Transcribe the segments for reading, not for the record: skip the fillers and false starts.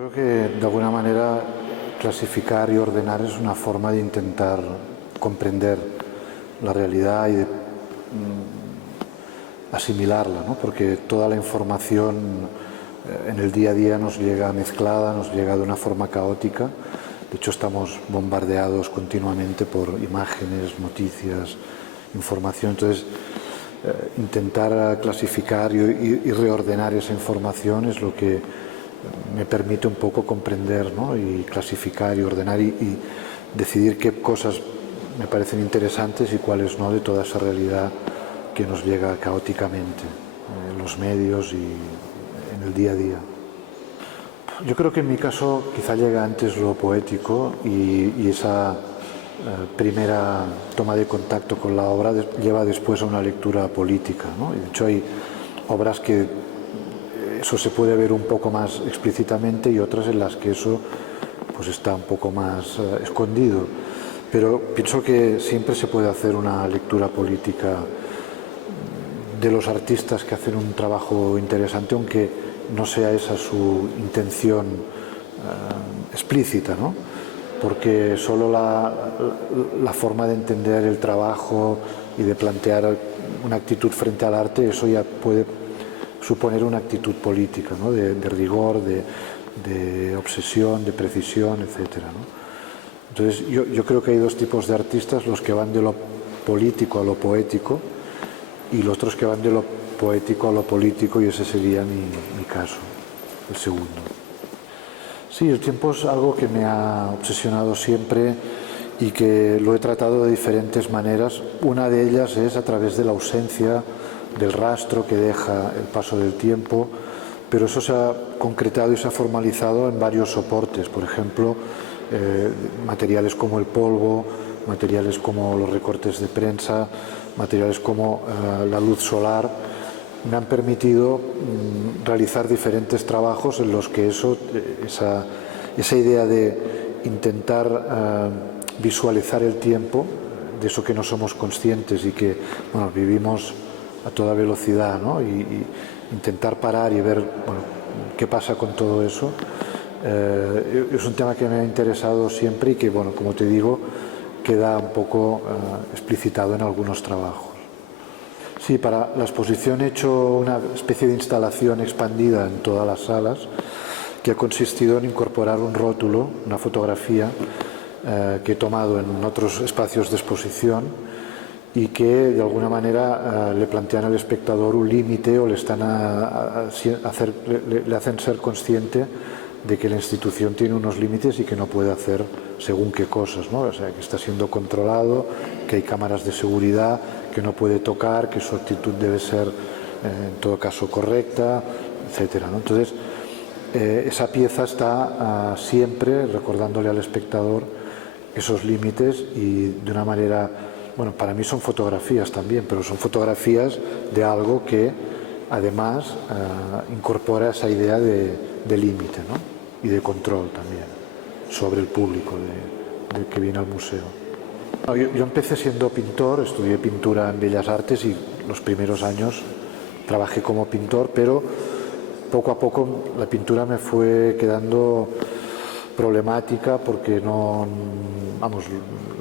Creo que de alguna manera clasificar y ordenar es una forma de intentar comprender la realidad y de asimilarla, ¿no? Porque toda la información en el día a día nos llega mezclada, nos llega de una forma caótica. De hecho, estamos bombardeados continuamente por imágenes, noticias, información. Entonces, intentar clasificar y reordenar esa información es lo que me permite un poco comprender, ¿no? Y clasificar y ordenar y decidir qué cosas me parecen interesantes y cuáles no de toda esa realidad que nos llega caóticamente en los medios y en el día a día. Yo creo que en mi caso quizá llega antes lo poético y esa primera toma de contacto con la obra lleva después a una lectura política, ¿no? Y de hecho hay obras que eso se puede ver un poco más explícitamente y otras en las que eso pues está un poco más escondido. Pero pienso que siempre se puede hacer una lectura política de los artistas que hacen un trabajo interesante, aunque no sea esa su intención explícita, ¿no? Porque solo la forma de entender el trabajo y de plantear una actitud frente al arte, eso ya puede suponer una actitud política, ¿no? De rigor, de obsesión, de precisión, etcétera, ¿no? Entonces yo creo que hay dos tipos de artistas, los que van de lo político a lo poético y los otros que van de lo poético a lo político, y ese sería mi caso, el segundo. Sí, el tiempo es algo que me ha obsesionado siempre y que lo he tratado de diferentes maneras. Una de ellas es a través de la ausencia, del rastro que deja el paso del tiempo, pero eso se ha concretado y se ha formalizado en varios soportes, por ejemplo, materiales como el polvo, materiales como los recortes de prensa, materiales como la luz solar, me han permitido realizar diferentes trabajos en los que esa idea de intentar visualizar el tiempo, de eso que no somos conscientes y que bueno, vivimos a toda velocidad, ¿no? Y intentar parar y ver bueno, qué pasa con todo eso, es un tema que me ha interesado siempre y que, bueno, como te digo, queda un poco explicitado en algunos trabajos. Sí, para la exposición he hecho una especie de instalación expandida en todas las salas que ha consistido en incorporar un rótulo, una fotografía que he tomado en otros espacios de exposición y que de alguna manera le plantean al espectador un límite o le hacen ser consciente de que la institución tiene unos límites y que no puede hacer según qué cosas, ¿no? O sea, que está siendo controlado, que hay cámaras de seguridad, que no puede tocar, que su actitud debe ser en todo caso correcta, etcétera, ¿no? Entonces, esa pieza está siempre recordándole al espectador esos límites y de una manera, bueno, para mí son fotografías también, pero son fotografías de algo que además incorpora esa idea de límite, ¿no? Y de control también sobre el público que viene al museo. Yo empecé siendo pintor, estudié pintura en Bellas Artes y los primeros años trabajé como pintor, pero poco a poco la pintura me fue quedando problemática porque no, vamos,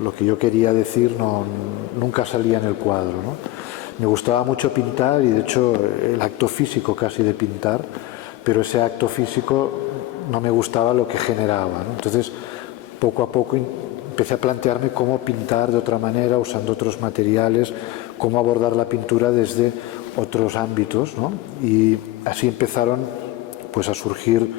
lo que yo quería decir nunca salía en el cuadro, ¿no? Me gustaba mucho pintar y de hecho el acto físico casi de pintar, pero ese acto físico no me gustaba lo que generaba, ¿no? Entonces poco a poco empecé a plantearme cómo pintar de otra manera, usando otros materiales, cómo abordar la pintura desde otros ámbitos, ¿no? Y así empezaron pues a surgir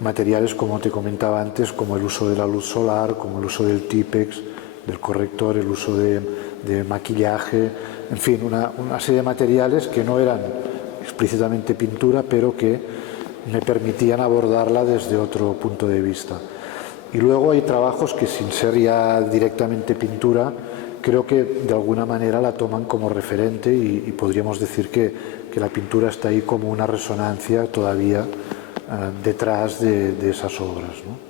materiales, como te comentaba antes, como el uso de la luz solar, como el uso del típex, del corrector, el uso de maquillaje, en fin, una serie de materiales que no eran explícitamente pintura, pero que me permitían abordarla desde otro punto de vista. Y luego hay trabajos que, sin ser ya directamente pintura, creo que de alguna manera la toman como referente y podríamos decir que la pintura está ahí como una resonancia todavía detrás de esas obras, ¿no?